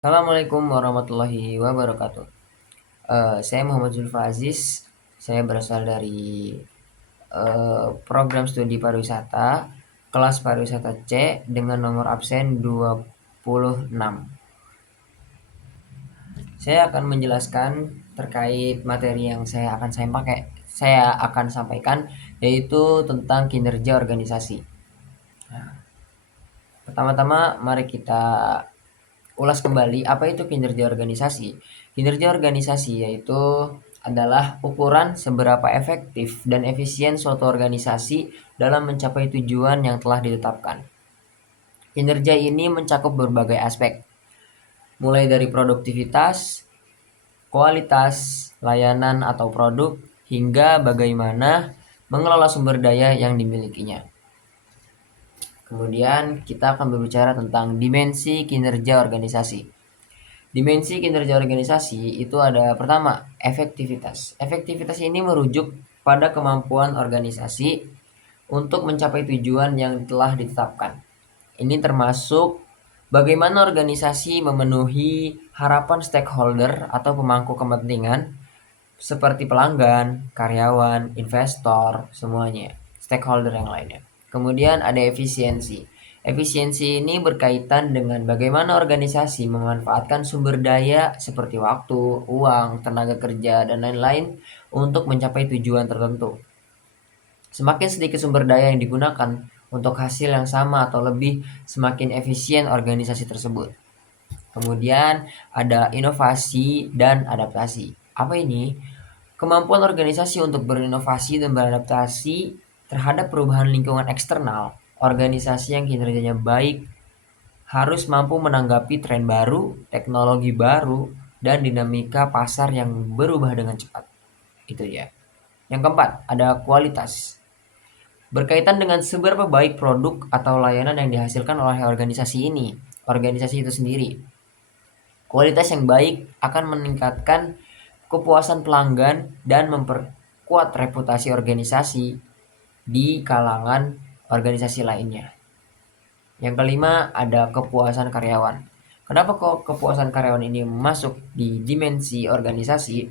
Assalamualaikum warahmatullahi wabarakatuh. Saya Muhammad Zulfa Aziz. Saya berasal dari program studi pariwisata, kelas pariwisata C dengan nomor absen 26. Saya akan menjelaskan terkait materi yang saya akan sampaikan, yaitu tentang kinerja organisasi. Pertama-tama mari kita ulas kembali apa itu kinerja organisasi. Kinerja organisasi yaitu adalah ukuran seberapa efektif dan efisien suatu organisasi dalam mencapai tujuan yang telah ditetapkan. Kinerja ini mencakup berbagai aspek, mulai dari produktivitas, kualitas, layanan atau produk, hingga bagaimana mengelola sumber daya yang dimilikinya. Kemudian kita akan berbicara tentang dimensi kinerja organisasi. Dimensi kinerja organisasi itu ada pertama, efektivitas. Efektivitas ini merujuk pada kemampuan organisasi untuk mencapai tujuan yang telah ditetapkan. Ini termasuk bagaimana organisasi memenuhi harapan stakeholder atau pemangku kepentingan seperti pelanggan, karyawan, investor, semuanya, stakeholder yang lainnya. Kemudian ada efisiensi. Efisiensi ini berkaitan dengan bagaimana organisasi memanfaatkan sumber daya seperti waktu, uang, tenaga kerja, dan lain-lain untuk mencapai tujuan tertentu. Semakin sedikit sumber daya yang digunakan untuk hasil yang sama atau lebih, semakin efisien organisasi tersebut. Kemudian ada inovasi dan adaptasi. Apa ini? Kemampuan organisasi untuk berinovasi dan beradaptasi terhadap perubahan lingkungan eksternal. Organisasi yang kinerjanya baik harus mampu menanggapi tren baru, teknologi baru, dan dinamika pasar yang berubah dengan cepat. Itu ya. Yang keempat, ada kualitas. Berkaitan dengan seberapa baik produk atau layanan yang dihasilkan oleh organisasi itu sendiri. Kualitas yang baik akan meningkatkan kepuasan pelanggan dan memperkuat reputasi organisasi di kalangan organisasi lainnya. Yang kelima, ada kepuasan karyawan. Kenapa kok kepuasan karyawan ini masuk di dimensi organisasi?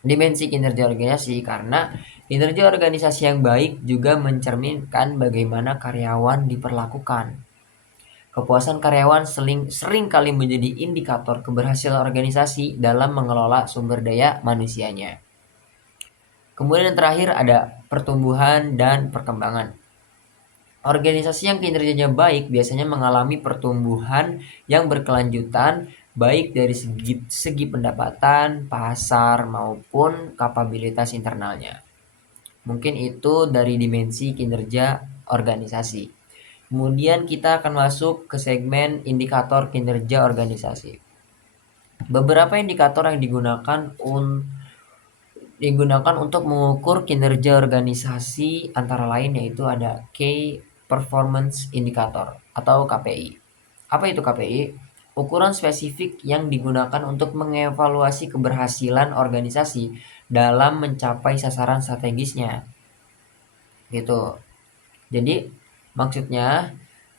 Dimensi kinerja organisasi karena kinerja organisasi yang baik juga mencerminkan bagaimana karyawan diperlakukan. Kepuasan karyawan sering kali menjadi indikator keberhasilan organisasi dalam mengelola sumber daya manusianya. Kemudian yang terakhir ada pertumbuhan dan perkembangan. Organisasi yang kinerjanya baik biasanya mengalami pertumbuhan yang berkelanjutan baik dari segi pendapatan, pasar, maupun kapabilitas internalnya. Mungkin itu dari dimensi kinerja organisasi. Kemudian kita akan masuk ke segmen indikator kinerja organisasi. Beberapa indikator yang digunakan untuk mengukur kinerja organisasi antara lain yaitu ada Key Performance Indicator atau KPI. Apa itu KPI? Ukuran spesifik yang digunakan untuk mengevaluasi keberhasilan organisasi dalam mencapai sasaran strategisnya. Gitu. Jadi maksudnya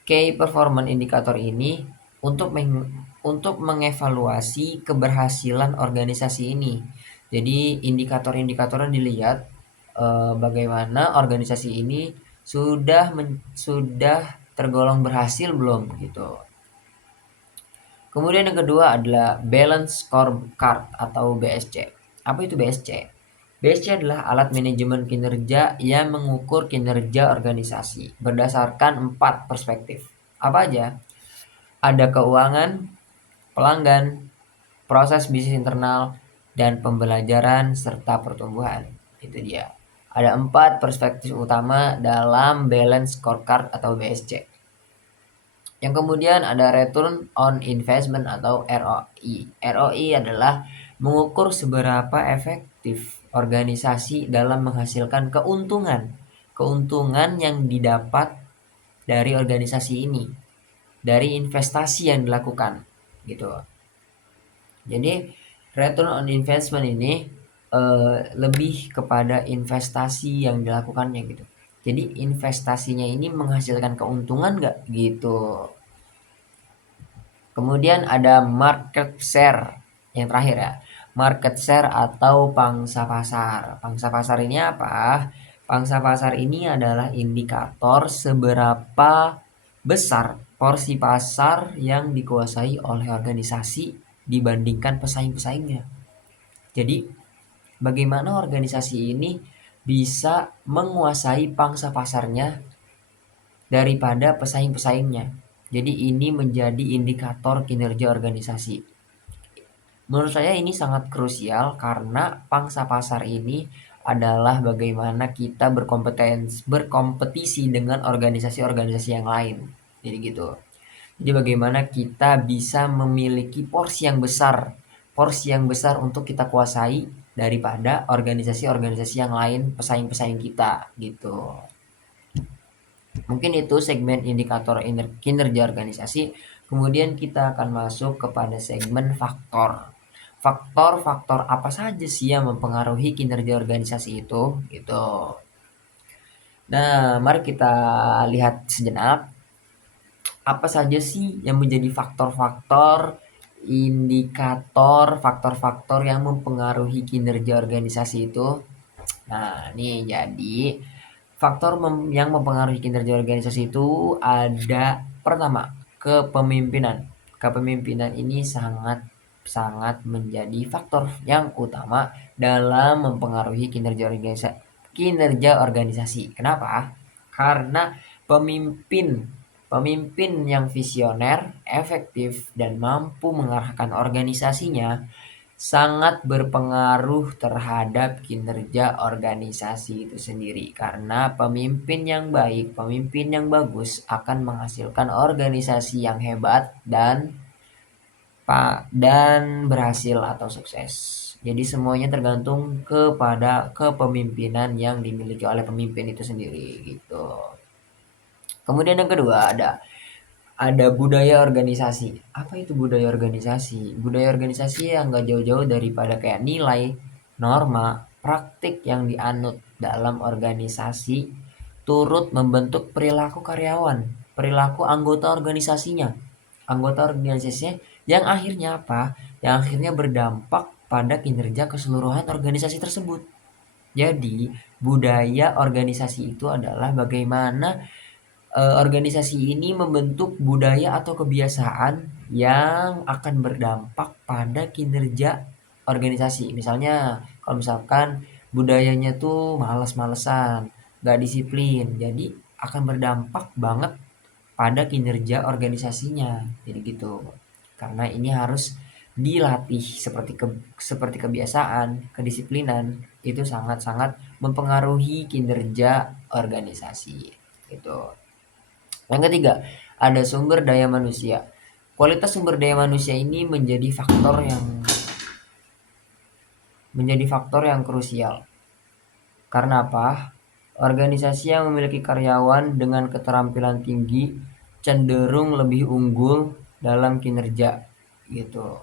Key Performance Indicator ini untuk mengevaluasi keberhasilan organisasi ini. Jadi indikator-indikatornya dilihat bagaimana organisasi ini sudah tergolong berhasil belum gitu. Kemudian yang kedua adalah Balance Scorecard atau BSC. Apa itu BSC? BSC adalah alat manajemen kinerja yang mengukur kinerja organisasi berdasarkan 4 perspektif. Apa aja? Ada keuangan, pelanggan, proses bisnis internal, dan pembelajaran serta pertumbuhan. Itu dia. Ada 4 perspektif utama dalam Balance Scorecard atau BSC. Yang kemudian ada Return on Investment atau ROI. ROI adalah mengukur seberapa efektif organisasi dalam menghasilkan keuntungan. Keuntungan yang didapat dari organisasi ini, dari investasi yang dilakukan, gitu. Jadi return on investment ini lebih kepada investasi yang dilakukannya gitu. Jadi investasinya ini menghasilkan keuntungan nggak gitu. Kemudian ada market share yang terakhir ya. Market share atau pangsa pasar. Pangsa pasar ini apa? Pangsa pasar ini adalah indikator seberapa besar porsi pasar yang dikuasai oleh organisasi dibandingkan pesaing-pesaingnya. Jadi, bagaimana organisasi ini bisa menguasai pangsa pasarnya daripada pesaing-pesaingnya. Jadi ini menjadi indikator kinerja organisasi. Menurut saya ini sangat krusial karena pangsa pasar ini adalah bagaimana kita berkompetisi dengan organisasi-organisasi yang lain. Jadi gitu. Jadi bagaimana kita bisa memiliki porsi yang besar untuk kita kuasai daripada organisasi-organisasi yang lain, pesaing-pesaing kita gitu. Mungkin itu segmen indikator kinerja organisasi. Kemudian kita akan masuk kepada segmen faktor. Faktor-faktor apa saja sih yang mempengaruhi kinerja organisasi itu? Gitu. Nah, mari kita lihat sejenak apa saja sih yang menjadi faktor-faktor yang mempengaruhi kinerja organisasi itu. Nah, nih jadi faktor yang mempengaruhi kinerja organisasi itu ada pertama, kepemimpinan. Kepemimpinan ini sangat menjadi faktor yang utama dalam mempengaruhi kinerja organisasi. Kenapa? Karena pemimpin pemimpin yang visioner, efektif, dan mampu mengarahkan organisasinya sangat berpengaruh terhadap kinerja organisasi itu sendiri. Karena pemimpin yang baik, pemimpin yang bagus akan menghasilkan organisasi yang hebat dan berhasil atau sukses. Jadi semuanya tergantung kepada kepemimpinan yang dimiliki oleh pemimpin itu sendiri gitu. Kemudian yang kedua ada budaya organisasi. Apa itu budaya organisasi? Budaya organisasi yang nggak jauh-jauh daripada kayak nilai, norma, praktik yang dianut dalam organisasi turut membentuk perilaku karyawan, perilaku anggota organisasinya. Anggota organisasinya yang akhirnya apa? Yang akhirnya berdampak pada kinerja keseluruhan organisasi tersebut. Jadi, budaya organisasi itu adalah bagaimana organisasi ini membentuk budaya atau kebiasaan yang akan berdampak pada kinerja organisasi. Misalnya, kalau misalkan budayanya tuh males-malesan, nggak disiplin, jadi akan berdampak banget pada kinerja organisasinya. Jadi gitu. Karena ini harus dilatih seperti kebiasaan, kedisiplinan itu sangat-sangat mempengaruhi kinerja organisasi. Gitu. Yang ketiga, ada sumber daya manusia. Kualitas sumber daya manusia ini menjadi faktor yang krusial. Karena apa? Organisasi yang memiliki karyawan dengan keterampilan tinggi cenderung lebih unggul dalam kinerja gitu.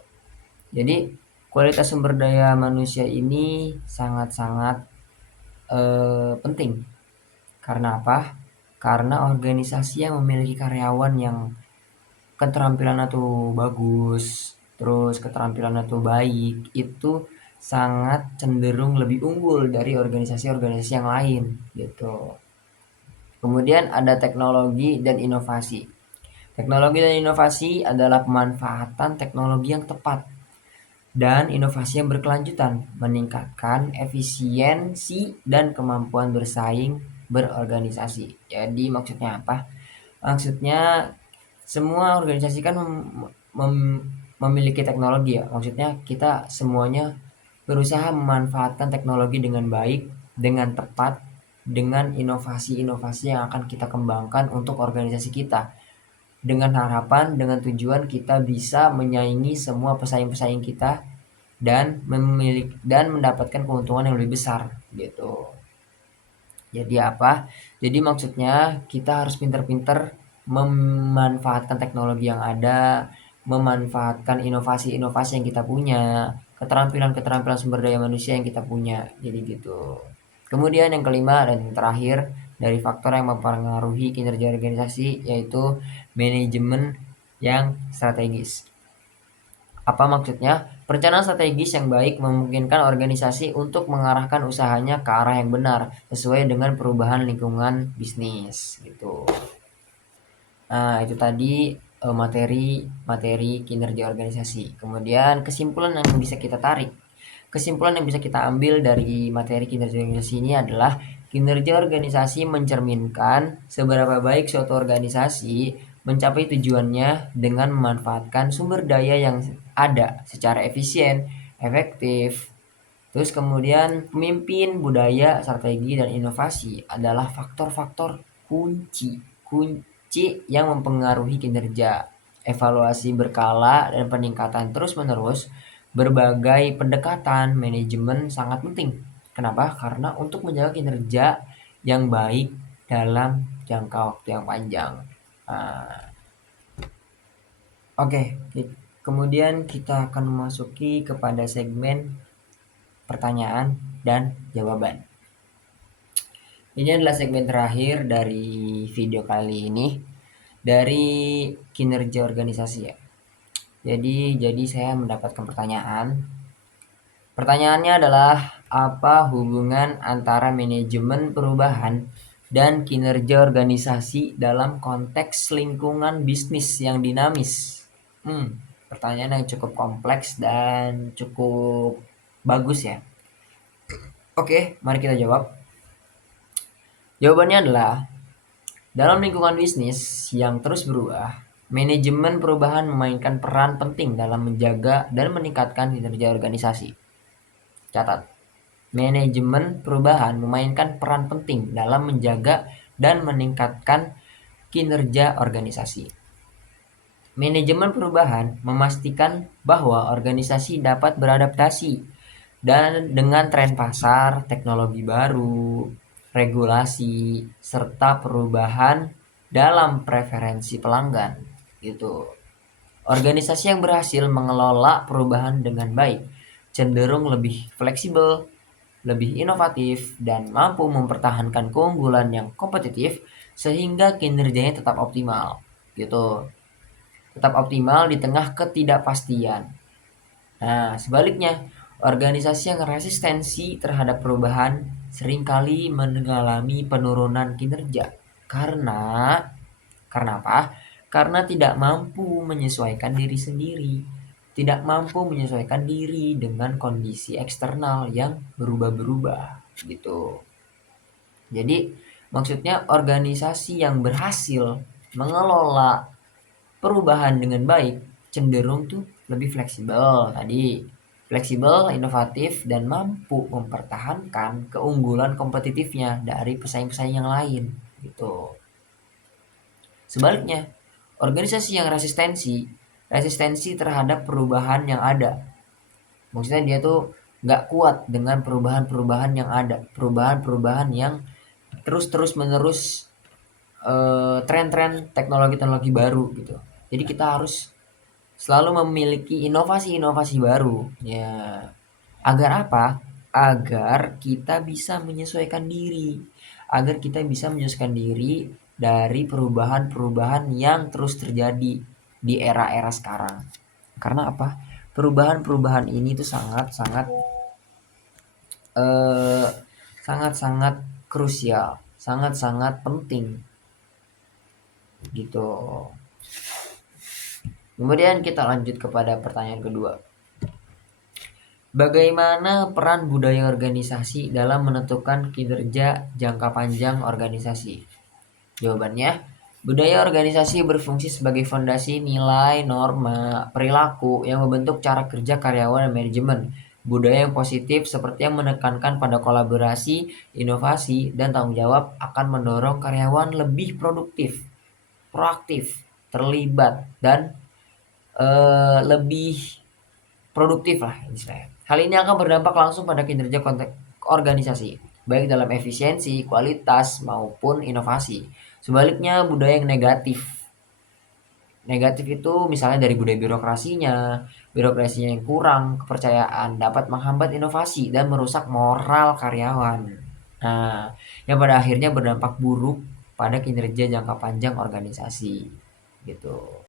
Jadi kualitas sumber daya manusia ini sangat-sangat penting. Karena apa? Karena organisasi yang memiliki karyawan yang keterampilannya tuh bagus, terus keterampilannya tuh baik, itu sangat cenderung lebih unggul dari organisasi-organisasi yang lain gitu. Kemudian ada teknologi dan inovasi. Teknologi dan inovasi adalah pemanfaatan teknologi yang tepat dan inovasi yang berkelanjutan, meningkatkan efisiensi dan kemampuan bersaing berorganisasi. Jadi maksudnya apa? Maksudnya semua organisasi kan memiliki teknologi ya. Maksudnya kita semuanya berusaha memanfaatkan teknologi dengan baik, dengan tepat, dengan inovasi-inovasi yang akan kita kembangkan untuk organisasi kita. Dengan harapan, dengan tujuan kita bisa menyaingi semua pesaing-pesaing kita dan mendapatkan keuntungan yang lebih besar gitu. Jadi apa? Jadi maksudnya kita harus pintar-pintar memanfaatkan teknologi yang ada, memanfaatkan inovasi-inovasi yang kita punya, keterampilan-keterampilan sumber daya manusia yang kita punya. Jadi gitu. Kemudian yang kelima dan terakhir dari faktor yang mempengaruhi kinerja organisasi yaitu manajemen yang strategis. Apa maksudnya? Perencanaan strategis yang baik memungkinkan organisasi untuk mengarahkan usahanya ke arah yang benar sesuai dengan perubahan lingkungan bisnis gitu. Nah, itu tadi materi kinerja organisasi. Kemudian kesimpulan yang bisa kita tarik. Kesimpulan yang bisa kita ambil dari materi kinerja organisasi ini adalah kinerja organisasi mencerminkan seberapa baik suatu organisasi mencapai tujuannya dengan memanfaatkan sumber daya yang ada secara efisien, efektif. Terus kemudian pemimpin, budaya, strategi, dan inovasi adalah faktor-faktor kunci yang mempengaruhi kinerja. Evaluasi berkala dan peningkatan terus-menerus berbagai pendekatan manajemen sangat penting. Kenapa? Karena untuk menjaga kinerja yang baik dalam jangka waktu yang panjang. Nah, oke, kemudian kita akan memasuki kepada segmen pertanyaan dan jawaban. Ini adalah segmen terakhir dari video kali ini dari kinerja organisasi ya. Jadi saya mendapatkan pertanyaan. Pertanyaannya adalah apa hubungan antara manajemen perubahan dan kinerja organisasi dalam konteks lingkungan bisnis yang dinamis? Pertanyaan yang cukup kompleks dan cukup bagus ya. Oke, mari kita jawab. Jawabannya adalah dalam lingkungan bisnis yang terus berubah, manajemen perubahan memainkan peran penting dalam menjaga dan meningkatkan kinerja organisasi. Catat, manajemen perubahan memainkan peran penting dalam menjaga dan meningkatkan kinerja organisasi. Manajemen perubahan memastikan bahwa organisasi dapat beradaptasi dan dengan tren pasar, teknologi baru, regulasi, serta perubahan dalam preferensi pelanggan gitu. Organisasi yang berhasil mengelola perubahan dengan baik cenderung lebih fleksibel, lebih inovatif, dan mampu mempertahankan keunggulan yang kompetitif sehingga kinerjanya tetap optimal gitu. Tetap optimal di tengah ketidakpastian. Nah, sebaliknya, organisasi yang resistensi terhadap perubahan seringkali mengalami penurunan kinerja. Karena apa? Karena tidak mampu menyesuaikan diri sendiri. Tidak mampu menyesuaikan diri dengan kondisi eksternal yang berubah-berubah gitu. Jadi, maksudnya organisasi yang berhasil mengelola perubahan dengan baik cenderung tuh lebih fleksibel tadi. Fleksibel, inovatif, dan mampu mempertahankan keunggulan kompetitifnya dari pesaing-pesaing yang lain gitu. Sebaliknya, organisasi yang resistensi terhadap perubahan yang ada. Maksudnya dia tuh nggak kuat dengan perubahan-perubahan yang ada, perubahan-perubahan yang terus menerus tren-tren teknologi-teknologi baru gitu. Jadi kita harus selalu memiliki inovasi-inovasi baru. Ya, agar apa? Agar kita bisa menyesuaikan diri. Agar kita bisa menyesuaikan diri dari perubahan-perubahan yang terus terjadi di era-era sekarang. Karena apa? Perubahan-perubahan ini tuh eh, sangat-sangat krusial, sangat-sangat penting gitu. Kemudian kita lanjut kepada pertanyaan kedua. Bagaimana peran budaya organisasi dalam menentukan kinerja jangka panjang organisasi? Jawabannya, budaya organisasi berfungsi sebagai fondasi nilai, norma, perilaku yang membentuk cara kerja karyawan dan manajemen. Budaya yang positif seperti yang menekankan pada kolaborasi, inovasi, dan tanggung jawab akan mendorong karyawan lebih produktif, proaktif, terlibat, dan lebih produktif lah istilahnya. Hal ini akan berdampak langsung pada kinerja organisasi, baik dalam efisiensi, kualitas, maupun inovasi. Sebaliknya, budaya yang negatif. Negatif itu misalnya dari budaya birokrasinya yang kurang, kepercayaan dapat menghambat inovasi dan merusak moral karyawan. Nah, yang pada akhirnya berdampak buruk pada kinerja jangka panjang organisasi. Gitu.